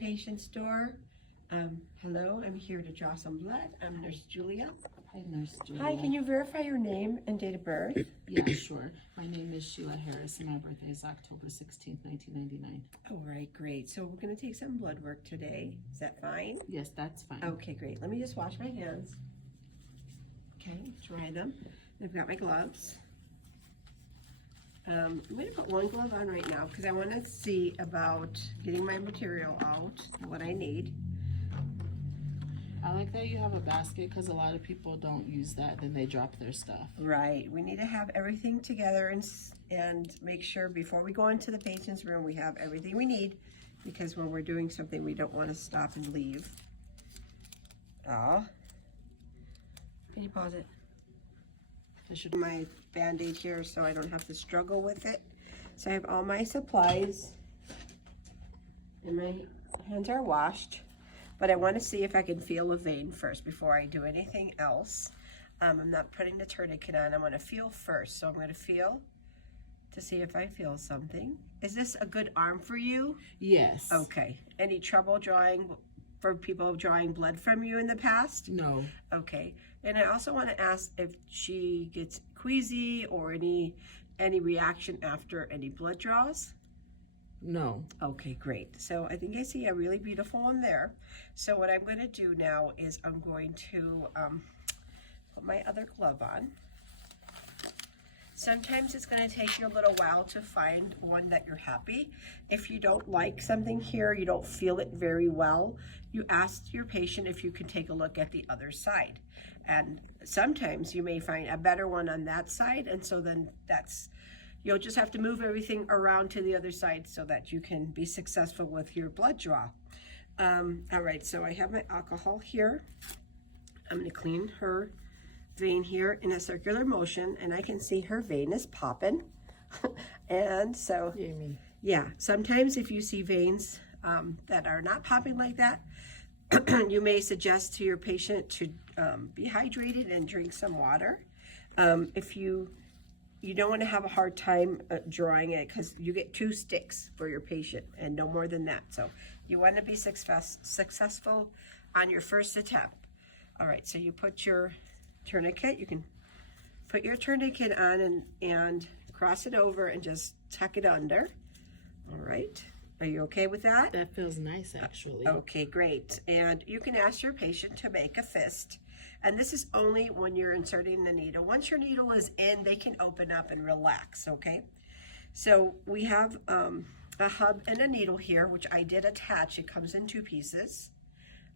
Patient's door. Hello, I'm here to draw some blood. I'm Nurse Julia. Hi, Nurse Julia. Hi, can you verify your name and date of birth? Yeah, sure. My name is Sheila Harris, and my birthday is October 16th, 1999. All right, great. So we're going to take some blood work today. Is that fine? Yes, that's fine. Okay, great. Let me just wash my hands. Okay, dry them. I've got my gloves. I'm going to put one glove on right now because I want to see about getting my material out, what I need. I like that you have a basket because a lot of people don't use that, then they drop their stuff. Right. We need to have everything together and make sure before we go into the patient's room we have everything we need, because when we're doing something we don't want to stop and leave. Oh. Can you pause it? I should do my Band-Aid here so I don't have to struggle with it. So I have all my supplies and my hands are washed, but I want to see if I can feel a vein first before I do anything else. I'm not putting the tourniquet on. I'm going to feel first. So I'm going to feel to see if I feel something. Is this a good arm for you? Yes. Okay. Any trouble drawing for people drawing blood from you in the past? No. Okay. And I also want to ask if she gets queasy or any reaction after any blood draws. No. Okay, great. So I think I see a really beautiful one there. So what I'm going to do now is I'm going to put my other glove on. Sometimes it's going to take you a little while to find one that you're happy. If you don't like something here, you don't feel it very well, you ask your patient if you can take a look at the other side. And sometimes you may find a better one on that side, and so then you'll just have to move everything around to the other side so that you can be successful with your blood draw. All right, so I have my alcohol here. I'm going to clean her vein here in a circular motion, and I can see her vein is popping. And so, yeah, sometimes if you see veins that are not popping like that, you may suggest to your patient to be hydrated and drink some water. If you don't want to have a hard time drawing it, because you get 2 sticks for your patient and no more than that. So you want to be successful on your first attempt. All right, so you put your tourniquet. You can put your tourniquet on and cross it over and just tuck it under. All right. Are you okay with that? That feels nice, actually. Okay, great. And you can ask your patient to make a fist. And this is only when you're inserting the needle. Once your needle is in, they can open up and relax, okay? So we have a hub and a needle here, which I did attach. It comes in 2 pieces.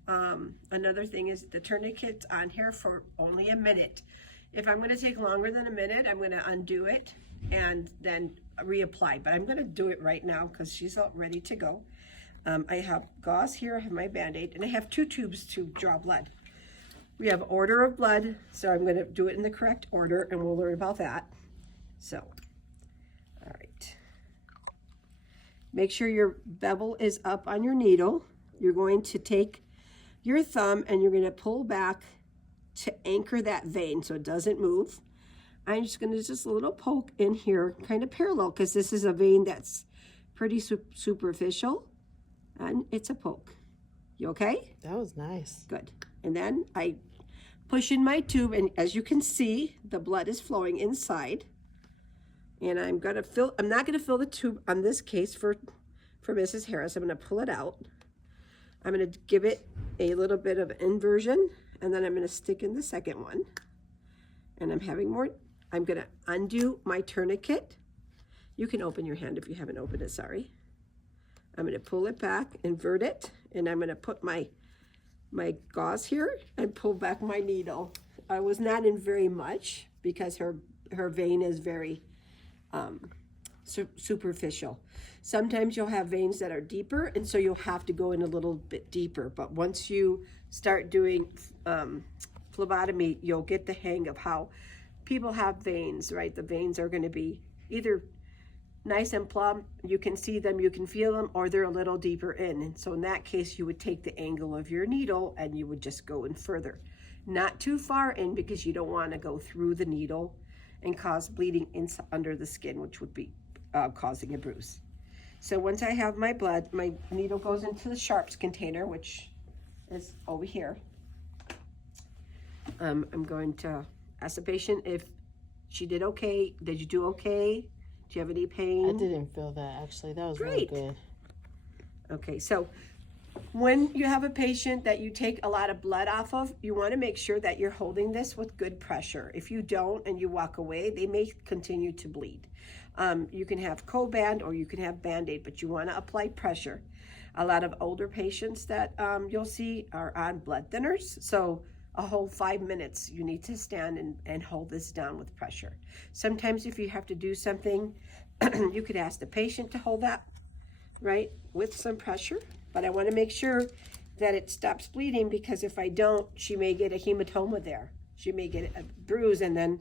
Another thing is the tourniquet's on here for only a minute. If I'm going to take longer than a minute, I'm going to undo it and then reapply, but I'm going to do it right now because she's all ready to go. I have gauze here, I have my Band-Aid, and I have 2 tubes to draw blood. We have order of blood, so I'm going to do it in the correct order, and we'll learn about that. So, all right. Make sure your bevel is up on your needle. You're going to take your thumb and you're going to pull back to anchor that vein so it doesn't move. I'm just going to just a little poke in here, kind of parallel, because this is a vein that's pretty superficial, and it's a poke. You okay? That was nice. Good. And then I push in my tube, and as you can see, the blood is flowing inside. And I'm not going to fill the tube on this case for Mrs. Harris. I'm going to pull it out. I'm going to give it a little bit of inversion, and then I'm going to stick in the second one. And I'm having more. I'm going to undo my tourniquet. You can open your hand if you haven't opened it, sorry. I'm going to pull it back, invert it, and I'm going to put my gauze here and pull back my needle. I was not in very much because her vein is very superficial. Sometimes you'll have veins that are deeper, and so you'll have to go in a little bit deeper. But once you start doing phlebotomy, you'll get the hang of how people have veins, right? The veins are going to be either nice and plumb, you can see them, you can feel them, or they're a little deeper in. And so in that case, you would take the angle of your needle and you would just go in further. Not too far in, because you don't want to go through the needle and cause bleeding under the skin, which would be causing a bruise. So once I have my blood, my needle goes into the sharps container, which is over here. I'm going to ask the patient if she did okay. Did you do okay? Do you have any pain? I didn't feel that actually. That was Great. really good. Okay, so when you have a patient that you take a lot of blood off of, you want to make sure that you're holding this with good pressure. If you don't and you walk away, they may continue to bleed. You can have Coband or you can have Band-Aid, but you want to apply pressure. A lot of older patients that you'll see are on blood thinners, so a whole 5 minutes you need to stand and hold this down with pressure. Sometimes if you have to do something, you could ask the patient to hold that, right, with some pressure. But I want to make sure that it stops bleeding, because if I don't, she may get a hematoma there. She may get a bruise, and then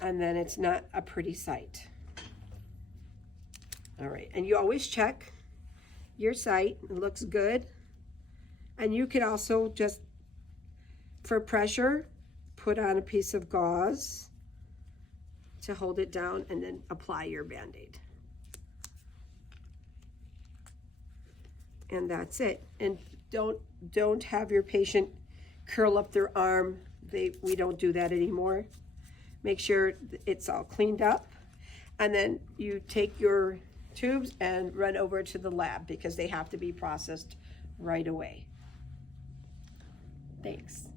it's not a pretty sight. All right, and you always check your site. It looks good. And you could also just, for pressure, put on a piece of gauze to hold it down and then apply your Band-Aid. And that's it. And don't have your patient curl up their arm. We don't do that anymore. Make sure it's all cleaned up. And then you take your tubes and run over to the lab, because they have to be processed right away. Thanks.